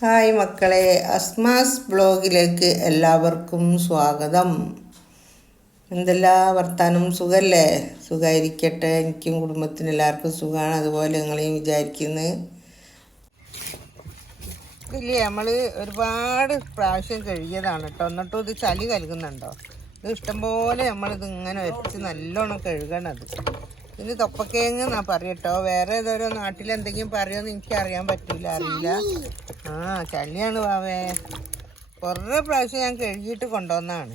Hi മക്കളെ അസ്മാസ് ബ്ലോഗിലേക്ക് എല്ലാവർക്കും സ്വാഗതം. എന്തെല്ലാ വർത്താനം? സുഖല്ലേ? സുഖമായിരിക്കട്ടെ എനിക്കും കുടുംബത്തിന് എല്ലാവർക്കും സുഖമാണ് അതുപോലെ നിങ്ങളെയും വിചാരിക്കുന്നത് ഇല്ല നമ്മൾ ഒരുപാട് പ്രാവശ്യം കഴുകിയതാണ് കേട്ടോ. എന്നിട്ടും ഇത് ചളി കലകുന്നുണ്ടോ? ഇത് ഇഷ്ടംപോലെ നമ്മളിത് ഇങ്ങനെ വെച്ച് നല്ലോണം കഴുകണത്. ഇത് തൊപ്പക്കേങ്ങ് എന്നാ പറയട്ടോ വേറെ ഏതോരോ നാട്ടിൽ എന്തെങ്കിലും പറയുമെന്ന് എനിക്ക് അറിയാൻ പറ്റൂല അറിയില്ല. ആ ചളിയാണ് വാവേ. കുറേ പ്രാവശ്യം ഞാൻ കഴുകിയിട്ട് കൊണ്ടുവന്നാണ്.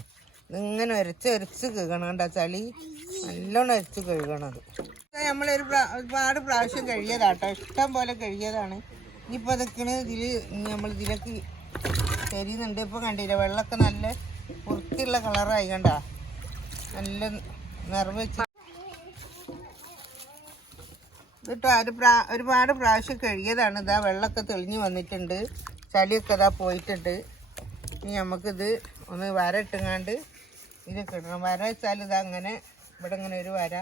ഇതിങ്ങനെ ഒരച്ച് ഒരച്ച് കഴുകണം കേട്ടോ ചളി? നല്ലോണം ഒരച്ച് കഴുകണത് നമ്മളൊരു ഒരുപാട് പ്രാവശ്യം കഴുകിയതാട്ടോ. ഇഷ്ടം പോലെ കഴുകിയതാണ്. ഇനിയിപ്പോൾ അതൊക്കെയാണ് ഇതിൽ നമ്മൾ ഇതിലേക്ക് തരുന്നുണ്ട് ഇപ്പോൾ കണ്ടില്ല വെള്ളമൊക്കെ നല്ല വൃത്തിയുള്ള കളറായി കണ്ട? നല്ല നിറവ് വെച്ച് ഇതിട്ടോ ഒരു പ്രാ ഒരുപാട് പ്രാവശ്യം കഴുകിയതാണ്. ഇതാ വെള്ളമൊക്കെ തെളിഞ്ഞ് വന്നിട്ടുണ്ട്. ചളിയൊക്കെ ഇതാ പോയിട്ടുണ്ട്. ഇനി നമുക്കിത് ഒന്ന് വര ഇട്ടുങ്ങാണ്ട് ഇത് ഇടണം വര വെച്ചാൽ ഇതാ അങ്ങനെ ഇവിടെ ഇങ്ങനെ ഒരു വര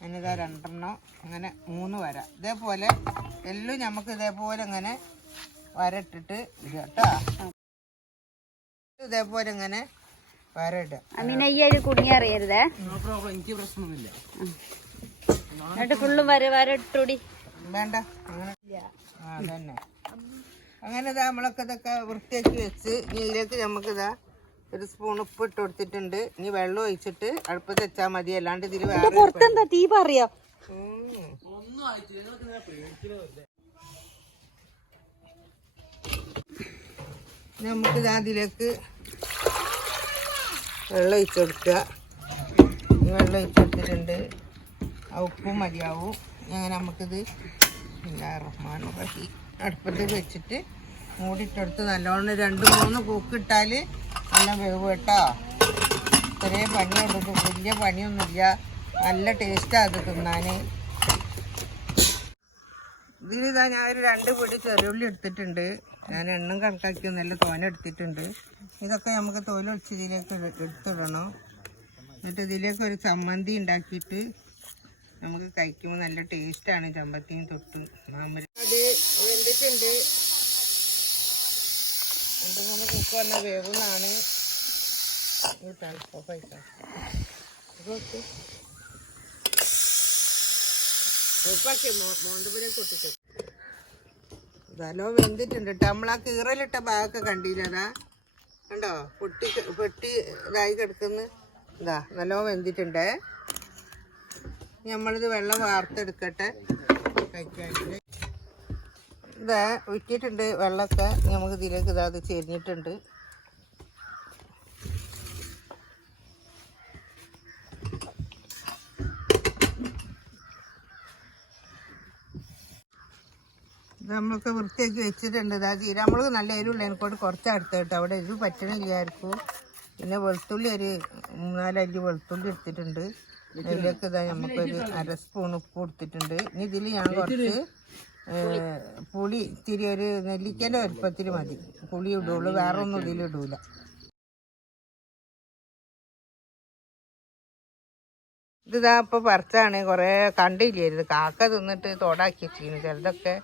അങ്ങനെ ഇതാ രണ്ടെണ്ണം അങ്ങനെ മൂന്ന് വര. ഇതേപോലെ എല്ലാം നമുക്ക് ഇതേപോലെ ഇങ്ങനെ വര ഇട്ടിട്ട് ഇടുക കേട്ടോ. ഇതേപോലെ ഇങ്ങനെ വര ഇടുക. അങ്ങനെ ഈ ഒരു കുടുങ്ങി അറിയരുതേ? എന്നിട്ട് ഫുള്ളും വര വര ഇട്ടൂടി വേണ്ട അങ്ങനെ. അങ്ങനെ ഇതാ നമ്മളൊക്കെ ഇതൊക്കെ വൃത്തിയാക്കി വെച്ച് ഇനി ഇതിലേക്ക് നമുക്കിതാ ഒരു സ്പൂൺ ഉപ്പ് ഇട്ട് കൊടുത്തിട്ടുണ്ട്. ഇനി വെള്ളം ഒഴിച്ചിട്ട് അടുപ്പത്ത് വെച്ചാൽ മതി. അല്ലാണ്ട് ഇതിൽ വേറെ പുറത്തെന്താ തീ പറയാ? ഉം. അതിലേക്ക് വെള്ളം ഒഴിച്ചു കൊടുക്കുക. വെള്ളം ഒഴിച്ചു കൊടുത്തിട്ടുണ്ട്. ഉപ്പും മതിയാവും. അങ്ങനെ നമുക്കിത് റഹ്മാൻ റഹീം അടുപ്പത്ത് വെച്ചിട്ട് മൂടിയിട്ടെടുത്ത് നല്ലോണം രണ്ട് മൂന്ന് കൂക്കിട്ടാൽ നല്ല വേവ് കേട്ടോ. ഇത്രയും പണിയുണ്ട് വലിയ പണിയൊന്നുമില്ല. നല്ല ടേസ്റ്റാണ് അത് തിന്നാൻ ഇതിലിതാ ഞാൻ ഒരു രണ്ട് പൊടി ചെറിയുള്ളി എടുത്തിട്ടുണ്ട്. ഞാൻ എണ്ണം കണക്കാക്കി നല്ല തോന എടുത്തിട്ടുണ്ട്. ഇതൊക്കെ നമുക്ക് തോലൊളിച്ച് ഇതിലേക്ക് എടുത്തിടണം. എന്നിട്ട് ഇതിലേക്ക് ഒരു ചമ്മന്തി ഉണ്ടാക്കിയിട്ട് നമുക്ക് കഴിക്കുമ്പോൾ നല്ല ടേസ്റ്റാണ് ചമ്പത്തിയും തൊട്ടും മാമ്പഴം. അത് വെന്തിട്ടുണ്ട്. രണ്ട് മൂന്ന് കുക്ക് വന്ന വേവുന്നാണ് ഹലോ നല്ലോ വെന്തിട്ടുണ്ട് കേട്ടോ നമ്മൾ ആ കീറലിട്ട ഭാഗമൊക്കെ കണ്ടില്ലതാ കണ്ടോ? പൊട്ടി പൊട്ടി ഇതായി കിടക്കുന്ന. ഇതാ നല്ലോ വെന്തിട്ടുണ്ടേ. നമ്മളിത് വെള്ളം വാർത്തെടുക്കട്ടെ. കഴിക്കാനായിട്ട്. ഇതാ ഉറ്റിയിട്ടുണ്ട് വെള്ളമൊക്കെ. നമുക്ക് ഇതിലേക്ക് ഇതാ അത് ചെരിഞ്ഞിട്ടുണ്ട് നമ്മളൊക്കെ വൃത്തിയാക്കി വെച്ചിട്ടുണ്ട്. ഇതാ ചീരാമുളക് നല്ല എരിവുള്ള എനിക്കോട്ട് കുറച്ച് അടുത്ത് കേട്ടോ. അവിടെ എരിവ് പറ്റണില്ലായിരിക്കും. പിന്നെ വെളുത്തുള്ളി ഒരു മൂന്നാലല്ലി വെളുത്തുള്ളി എടുത്തിട്ടുണ്ട്. അതിലേക്ക് ഇതാ നമുക്കൊരു അര സ്പൂൺ ഉപ്പ് കൊടുത്തിട്ടുണ്ട്. ഇനി ഇതിൽ ഞാൻ കുറച്ച് പുളി ഇത്തിരി ഒരു നെല്ലിക്കന്റെ വലുപ്പത്തിൽ മതി. പുളി ഇടുള്ളൂ. വേറെ ഒന്നും ഇതിൽ ഇടൂല. ഇതാ ഇപ്പോൾ പറിച്ചാണ്. കുറേ കണ്ടില്ലായിരുന്നു കാക്ക തിന്നിട്ട് തോടാക്കി വെച്ചിരുന്നു ചിലതൊക്കെ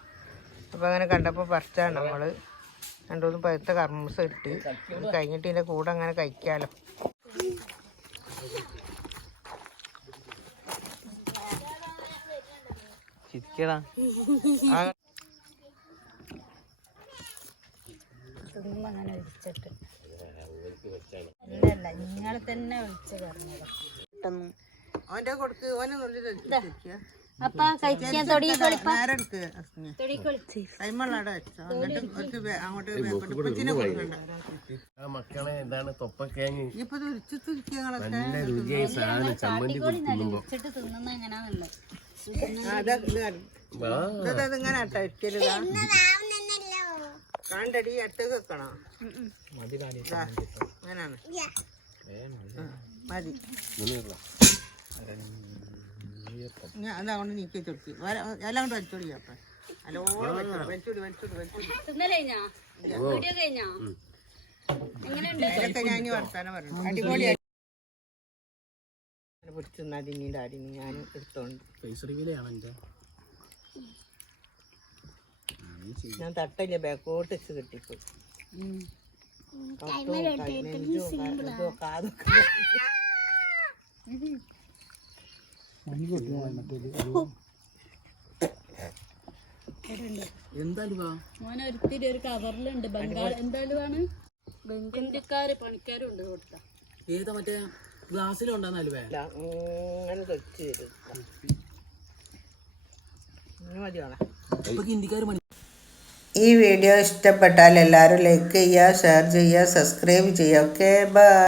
അപ്പോൾ അങ്ങനെ കണ്ടപ്പോൾ പറിച്ചാണ് നമ്മൾ രണ്ടുമൂന്ന് പഴുത്ത കർമ്മസ് ഇട്ട്. കഴിഞ്ഞിട്ട് ഇതിന്റെ കൂടെ അങ്ങനെ കഴിക്കാമല്ലോ ചുമ്മാ അങ്ങനെ വിളിച്ചിട്ട്. നിങ്ങൾ തന്നെ പറഞ്ഞത്. അവന്റെ കൊടുക്ക് ഓനെ അപ്പ കഴിക്കാൻ മക്കളെ എന്താണ് തൊപ്പക്കേങ്ങ് നല്ല രുചിയായി സാധനം ചമ്മന്തി കൂടി തിന്നുമ്പോ ഒഴിച്ചിട്ട് തിന്നുന്ന എങ്ങനെയാണല്ലോ അതാ ഇത് ആ, ഇതത് ഇങ്ങനെ കേട്ടോ ഇരിക്കലുതാ കാണ്ടടി അടുത്ത് വെക്കണോ? മതി ഞാൻ അതങ്ങോട്ട് നീക്കി വെച്ചോടുക്കി എല്ലാം കൊണ്ട് വലിച്ചോടി അപ്പം. നല്ലോണം വലിച്ചോടി വലിച്ചോടി വലിച്ചോടി വലിച്ചോടി ഇതൊക്കെ ഞാൻ വർത്താനം പറഞ്ഞു അടിപൊളിയായി പിടിച്ചു തിന്നാതിന്റെ അരി ഞാൻ എടുത്തോണ്ട്. ഞാൻ തട്ടയില്ല ബാക്കോട്ട് വെച്ച് കിട്ടിപ്പോയി. തൊട്ടും കൈ- നെഞ്ചും കാ- ഇതും കാതൊക്കെ മോനെ ഒരിത്തിരി ഒരു കവറിലുണ്ട്. ബംഗാൾ എന്തായാലും ഇന്ത്യക്കാര് പണിക്കാരും ഉണ്ട് കൊടുത്ത ഏതാ മറ്റേ അങ്ങനെ തൊച്ച് മതിയോണേ ഇപ്പൊ പണി ഈ വീഡിയോ ഇഷ്ടപ്പെട്ടാൽ എല്ലാവരും ലൈക്ക് ചെയ്യുക ഷെയർ ചെയ്യുക സബ്സ്ക്രൈബ് ചെയ്യുക. Okay bye